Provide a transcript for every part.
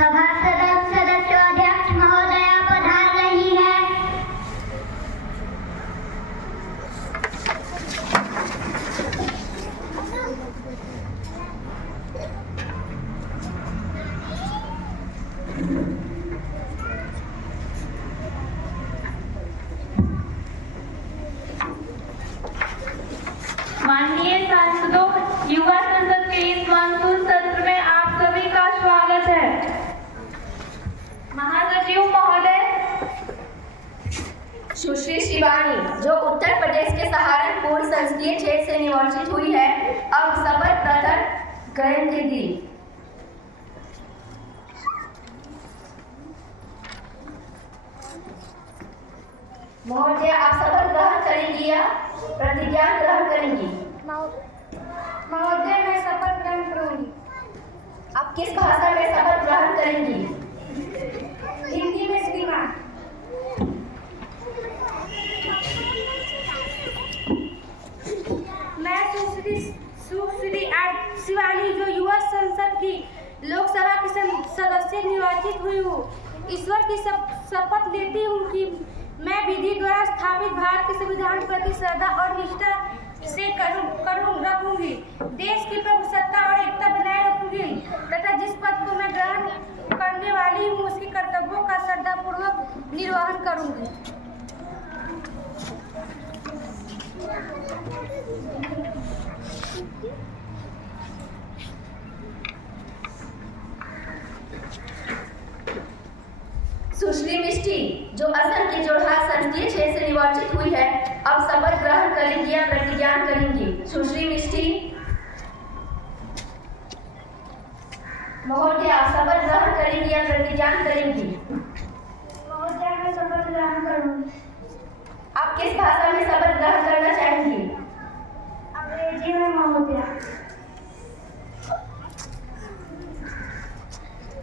सभासद सदस्योध्यक्ष महोदया पधार रही है। माननीय सांसदों, युवा संसद के इस मानसून सत्र में आप सभी का स्वागत है। महासचिव महोदय सुश्री शिवानी, जो उत्तर प्रदेश के सहारनपुर संसदीय क्षेत्र से निर्वाचित हुई है, अब शपथ ग्रहण करेंगी। महोदय, आप शपथ ग्रहण करेंगी या प्रतिज्ञा ग्रहण करेंगी? महोदय, मैं शपथ ग्रहण करूंगी। आप किस भाषा में शपथ ग्रहण करेंगी? हिंदी में श्रीमान। मैं सुश्री शिवानी, जो युवा संसद की लोकसभा की सदस्य निर्वाचित हुई हूँ, ईश्वर की शपथ लेती हूँ कि मैं विधि द्वारा स्थापित भारत के संविधान प्रति श्रद्धा और निष्ठा से रखूंगी, देश की प्रभुसत्ता और एकता बनाए रखूंगी तथा जिस पद को मैं ग्रहण करने वाली हूँ उसके कर्तव्यों का श्रद्धापूर्वक निर्वहन करूंगी। सुश्री मिष्टी, जो असम की जोरहाट संसदीय क्षेत्र से निर्वाचित हुई है, अब शपथ ग्रहण करेंगी या प्रतिज्ञा करेंगी? सुश्री मिष्टी। महोदय, आप शपथ ग्रहण करेंगी या प्रतिज्ञा करेंगी? महोदय, मैं शपथ ग्रहण करूंगी। आप किस भाषा में शपथ ग्रहण करना चाहेंगी? अंग्रेजी में महोदय।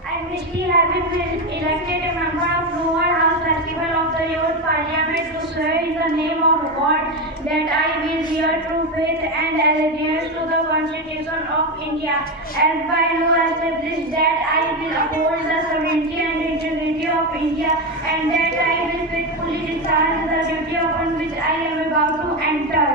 I, Mishti, having been elected a member of Lower House Festival of the Youth Parliament, to swear in the name of God that I will bear true faith and allegiance to the Constitution of India, as by law established, that I will uphold the sovereignty and integrity of India, and that I will faithfully discharge the duty upon which I am about to enter.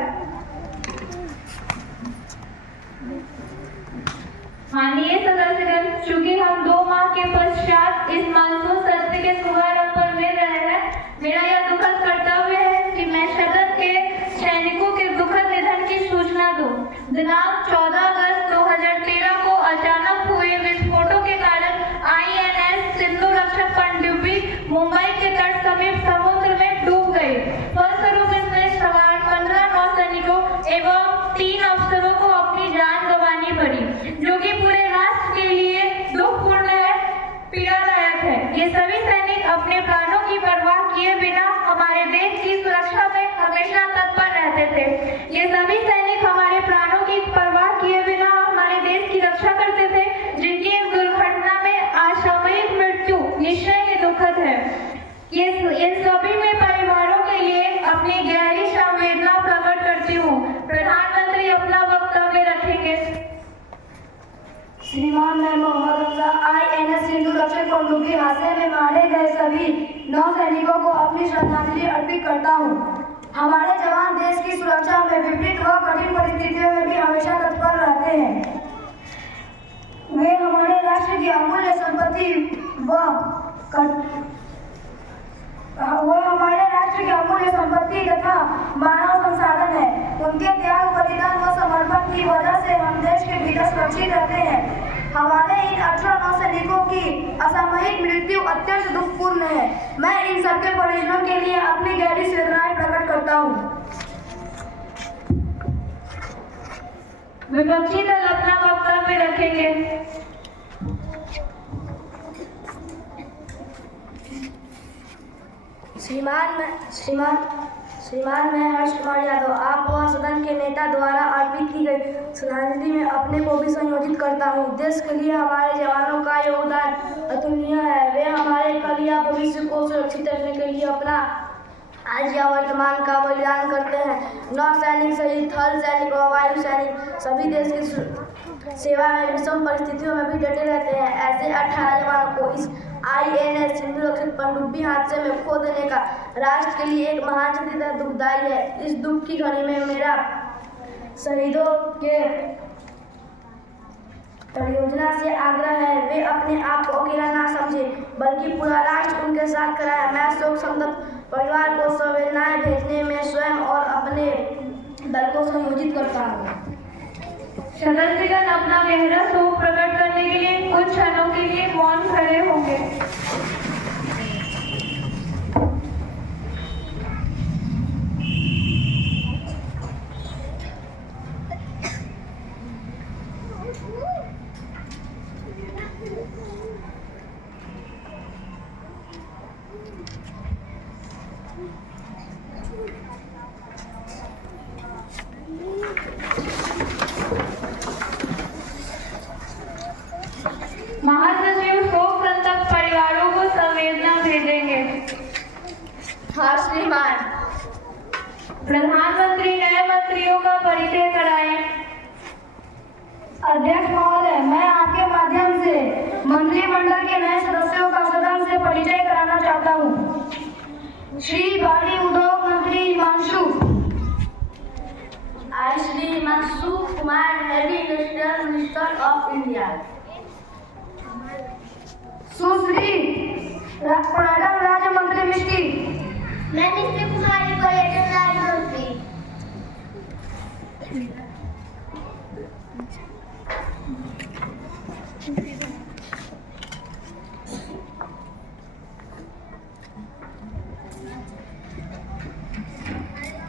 माननीय सदस्यगण, चूंकि हम 2 माह के पश्चात इस monsoon सत्र के शुभारंभ पर मिल रहे हैं, मेरा यह दुखद कर्तव्य है कि मैं सदन के सैनिकों के दुखद निधन की सूचना दूं। दिनांक 14 अगस्त 2013 को अचानक हुए विस्फोटों के कारण INS सिंधु रक्षक पनडुब्बी मुंबई के तट समीप समुद्र में डूब गई। फलस्वरूप इसमें सवार 15 नौसैनिकों एवं 3 अफसरों को अपनी जान गंवानी पड़ी, जो कि पूरे राष्ट्र के लिए दुखपूर्ण है, पीड़ादायक है। ये सभी सैनिक अपने प्राणों की परवाह किए बिना हमारे देश की सुरक्षा में हमेशा तत्पर रहते थे। ये सभी सैनिक हमारे प्राणों की परवाह किए बिना हमारे देश की रक्षा करते थे, जिनकी इस दुर्घटना में असामयिक मृत्यु निश्चय ही दुखद है। इन सभी में परिवारों के लिए अपनी गहरी संवेदना प्रकट करती हूँ। प्रधानमंत्री अपना वक्तव्य रखेंगे। श्रीमान, मैं मोहम्मद रमजा INS सिंधु रक्षक पनडुब्बी हादसे में मारे गए सभी 9 सैनिकों को अपनी श्रद्धांजलि अर्पित करता हूँ। हमारे जवान देश की सुरक्षा में विपरीत व कठिन परिस्थितियों में भी हमेशा तत्पर रहते हैं। वे हमारे राष्ट्र की अमूल्य संपत्ति तथा मानव संसाधन है। उनके त्याग, बलिदान व समर्पण की वजह से हम देश के भीतर सुरक्षित रहते हैं। हमारे इन 18 नौसैनिकों की असामयिक मृत्यु अत्यंत दुखपूर्ण है। मैं इन सबके परिजनों के लिए अपनी गहरी संवेदनाएं प्रकट करता हूँ। विपक्षी दल अपना वक्तव्य रखेंगे। श्रीमान मैं हर्ष कुमार यादव आप और सदन के नेता द्वारा अर्पित की गई श्रद्धांजलि में अपने को भी संयोजित करता हूँ। देश के लिए हमारे जवानों का योगदान अतुलनीय है। वे हमारे कल या भविष्य को सुरक्षित रखने के लिए अपना आज या वर्तमान का बलिदान करते हैं। नौसैनिक सहित थल सैनिक और वायु सैनिक सभी देश की सेवा में विषम परिस्थितियों में भी डटे रहते हैं। ऐसे 18 जवानों को इस INS सिंधु रक्षित पनडुब्बी हादसे में खो देने का राष्ट्र के लिए एक महान क्षति तथा दुखदायी है। इस दुख की घड़ी में मेरा शहीदों के परियोजना से आग्रह है वे अपने आप को अकेला ना समझे बल्कि पूरा राष्ट्र उनके साथ खड़ा है। मैं शोक संतप्त परिवार को संवेदनाएं भेजने में स्वयं और अपने दल को संयोजित करता हूँ। सदस्यगण अपना गहरा शोक प्रकट करने के लिए कुछ क्षणों के लिए मौन खड़े होंगे। महासचिव शोक संतप्त परिवारों को संवेदना भेजेंगे। हाँ श्रीमान। प्रधानमंत्री नए मंत्रियों का परिचय कराएं। अध्यक्ष महोदय मैं आपके माध्यम से मंत्रिमंडल के नए सदस्यों का सदन से परिचय कराना चाहता हूँ। श्री भारी उद्योग मंत्री Himanshu. I Shri Himanshu Kumar heavy industrial minister of India. Sushri madam राज्य मंत्री मिष्टी। मैं मिस्टर कुमारी पर्यटन राज्य मंत्री।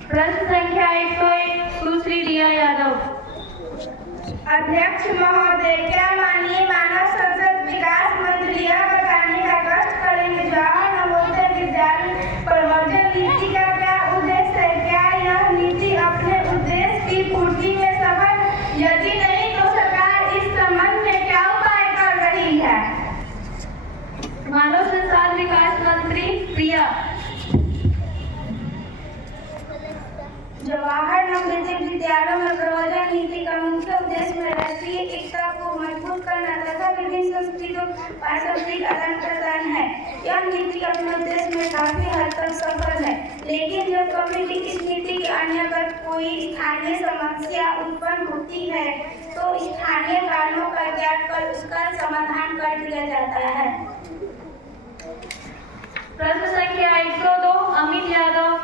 प्रश्न संख्या 101 सुश्री रिया यादव। अध्यक्ष महोदय क्या माननीय मानव संसाधन विकास मंत्री यह बताने का कष्ट करेंगे जवाहर नवोदय विद्यालय प्रवर्जन नीति का क्या उद्देश्य है? क्या यह नीति अपने उद्देश्य की पूर्ति में सफल? यदि नहीं तो सरकार इस संबंध में क्या उपाय कर रही है? मानव संसाधन विकास मंत्री प्रिया। जवाहर नवोदय विद्यालयों में प्रवर्जन नीति का मुख्य उद्देश्य में राष्ट्रीय एकता को मजबूत करना तथा विभिन्न संस्कृतियों का सांस्कृतिक आदान प्रदान है। यह नीति अपने उद्देश्य में काफी हद तक सफल है, लेकिन जब कभी भी इस नीति के अंतर्गत कोई स्थानीय समस्या उत्पन्न होती है तो स्थानीय कारणों का ज्ञात कर उसका समाधान कर दिया जाता है। प्रश्न संख्या 102 अमित यादव।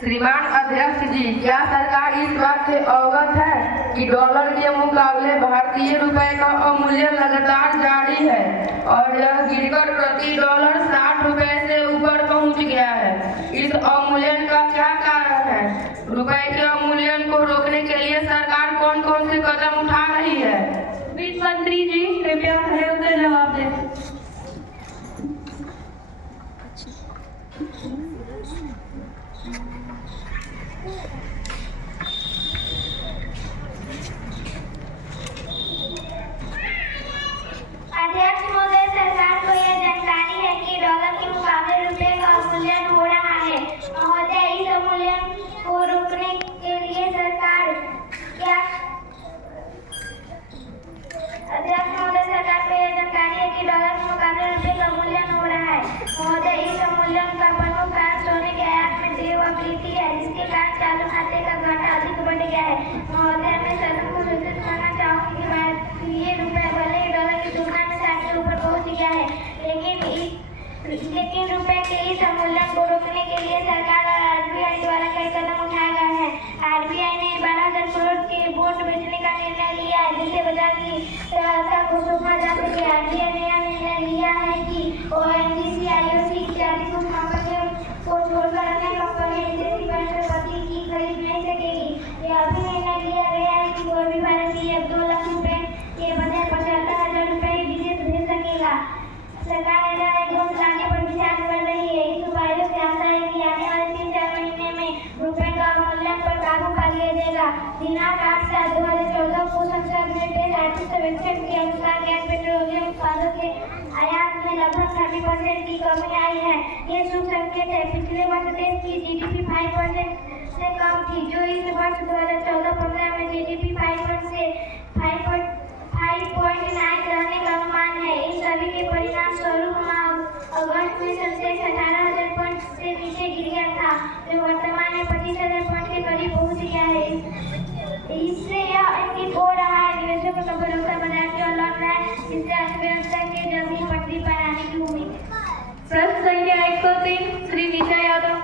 श्रीमान अध्यक्ष जी क्या सरकार इस बात से अवगत है कि डॉलर के मुकाबले भारतीय रुपए का अवमूल्यन लगातार जारी है और यह गिरकर प्रति डॉलर 60 रुपए से ऊपर पहुंच गया है। इस अवमूल्यन का क्या कारण है? रुपए के अवमूल्यन को रोकने के लिए सरकार कौन कौन से कदम उठा रही है? वित्त मंत्री जी कृपया खड़े होकर जवाब दें। अध्यक्ष महोदय सरकार को यह जानकारी है कि डॉलर के मुकाबले रुपए का अवमूल्यन हो रहा है। महोदय इस अवमूल्यन को रोकने के लिए सरकार के बाजार की सहायता को रोका जा सके। आरबीआई ने यह निर्णय लिया है कि ओएनजीसी, आईओसी इत्यादि कुछ कंपनियों को छोड़कर अन्य कंपनियां विदेशी वनस्पति की खरीद नहीं सकेगी। यह भी निर्णय लिया गया है कि कोई भी भारतीय अब 2 लाख रुपए के बजाय 75,000 रुपए विदेश भेज सकेगा। सरकार नए नोट लाने पर विचार कर रही है। इस उपायों से आशा है कि आने वाले 3-4 महीने में रुपए का अवमूल्यन पर काबू पा लिया जाएगा। दिनांक 8/7/2014 को संसद में पेश आर्थिक सर्वेक्षण के अनुसार गैस पेट्रोलियम उत्पादों के आयात में लगभग 30% की कमी आई है। ये शुभ संकेत है। पिछले वर्ष देश की जीडीपी 5% से कम थी, जो इस वर्ष 2014-15 में जीडीपी 5% से 5.9 रहने का अनुमान है। इन सभी के परिणाम स्वरूप अगस्त में सेंसेक्स 18,000 पॉइंट से नीचे गिर गया था, जो वर्तमान में 25,000 पॉइंट के करीब पहुंच गया है। इससे यह इंगित हो रहा है निवेशकों का भरोसा बाजार की ओर लौट रहा है, जिससे अर्थव्यवस्था के जल्दी पटरी पर आने की उम्मीद है। प्रश्न संख्या 103 श्री निशा यादव।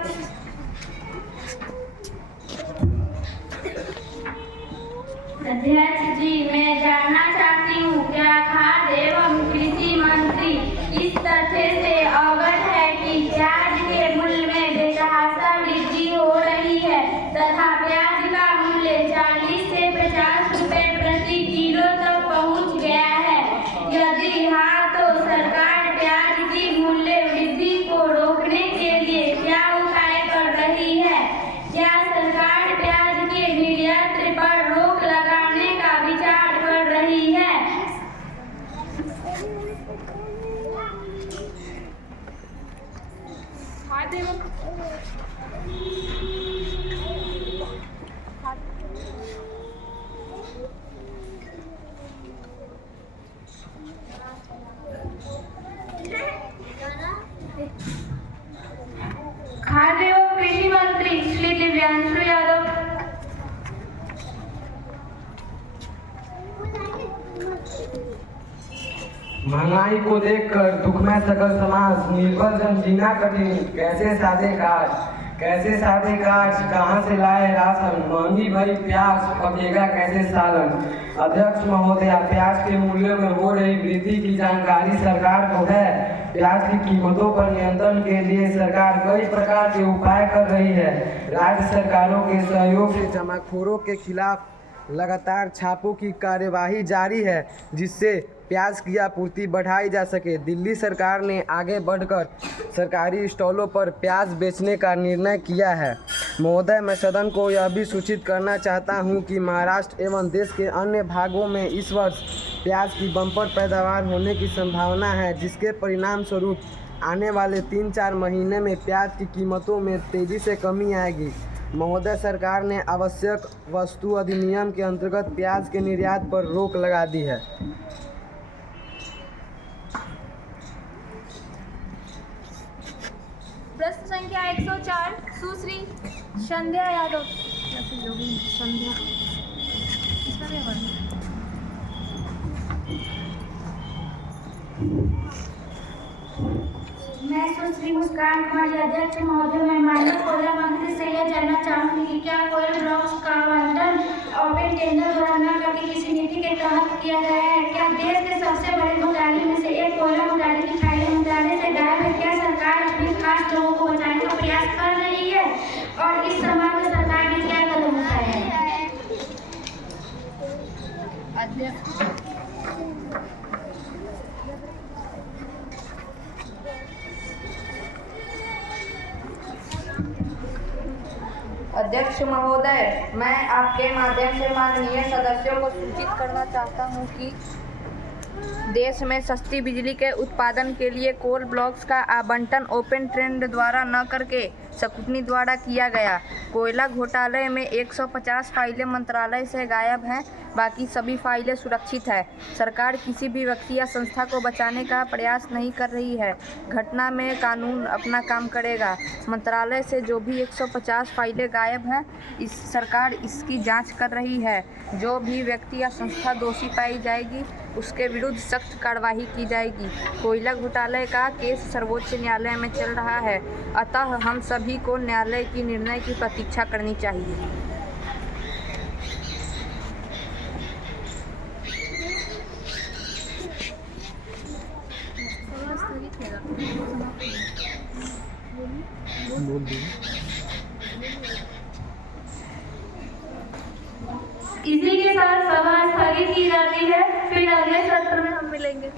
अध्यक्ष जी, मैं जानना चाहती हूँ, क्या खाद्य एवं कृषि मंत्री इस तथ्य से अवगत है कि प्याज के मूल्य में बेतहाशा वृद्धि हो रही है तथा प्याज का मूल्य 40 से 50 रुपए प्रति किलो तक पहुँच गया है? यदि हाँ, तो सरकार प्याज की मूल्य वृद्धि को रोकने के लिए क्या उपाय कर रही है? क्या सरकार प्याज के निर्यात पर रोक लगाने का विचार कर रही है? खाद्य एवं कृषि मंत्री श्री दिव्यांशु यादव। महंगाई को देखकर दुखमय सकल समाज, निर्बल जन जीना कठिन, कैसे सादे काज, कहाँ से लाए राशन, महंगी भरी प्याज, पकेगा कैसे सालन। अध्यक्ष महोदया, प्याज के मूल्यों में हो रही वृद्धि की जानकारी सरकार को है। प्याज की कीमतों पर नियंत्रण के लिए सरकार कई प्रकार के उपाय कर रही है। राज्य सरकारों के सहयोग से जमाखोरों के खिलाफ लगातार छापों की कार्यवाही जारी है, जिससे प्याज की आपूर्ति बढ़ाई जा सके। दिल्ली सरकार ने आगे बढ़कर सरकारी स्टॉलों पर प्याज बेचने का निर्णय किया है। महोदय, मैं सदन को यह भी सूचित करना चाहता हूं कि महाराष्ट्र एवं देश के अन्य भागों में इस वर्ष प्याज की बम्पर पैदावार होने की संभावना है, जिसके परिणाम स्वरूप आने वाले 3-4 महीने में प्याज की कीमतों में तेज़ी से कमी आएगी। महोदय, सरकार ने आवश्यक वस्तु अधिनियम के अंतर्गत प्याज के निर्यात पर रोक लगा दी है। प्रश्न संख्या 104 सुश्री संध्या यादव। मैं सुश्री मुस्कान कुमारी, अध्यक्ष महोदय, मैं माननीय कोयला मंत्री से यह जानना चाहूंगी कि क्या कोयल ब्लॉक्स का आवंटन ओपन टेंडर द्वारा न करके किसी नीति के तहत किया गया है? क्या देश के सबसे बड़े घोटाले में से एक कोयला घोटाले की फाइलें घोटाले से गायब है? क्या सरकार भी खास लोगों को बचाने का प्रयास कर रही है और इस संबंध में सरकार ने क्या कदम उठाए हैं? अध्यक्ष महोदय, मैं आपके माध्यम से माननीय सदस्यों को सूचित करना चाहता हूं कि देश में सस्ती बिजली के उत्पादन के लिए कोल ब्लॉक्स का आवंटन ओपन टेंडर द्वारा न करके स्क्रूटनी द्वारा किया गया। कोयला घोटाले में 150 फाइलें मंत्रालय से गायब हैं, बाकी सभी फाइलें सुरक्षित है। सरकार किसी भी व्यक्ति या संस्था को बचाने का प्रयास नहीं कर रही है। घटना में कानून अपना काम करेगा। मंत्रालय से जो भी 150 फाइलें गायब हैं, सरकार इसकी जांच कर रही है। जो भी व्यक्ति या संस्था दोषी पाई जाएगी, उसके विरुद्ध सख्त कार्रवाई की जाएगी। कोयला घोटाले का केस सर्वोच्च न्यायालय में चल रहा है, अतः हम सभी को न्यायालय की निर्णय की प्रतीक्षा करनी चाहिए। इसी के साथ सभा स्थगित की जाती है। फिर अगले सत्र में हम मिलेंगे।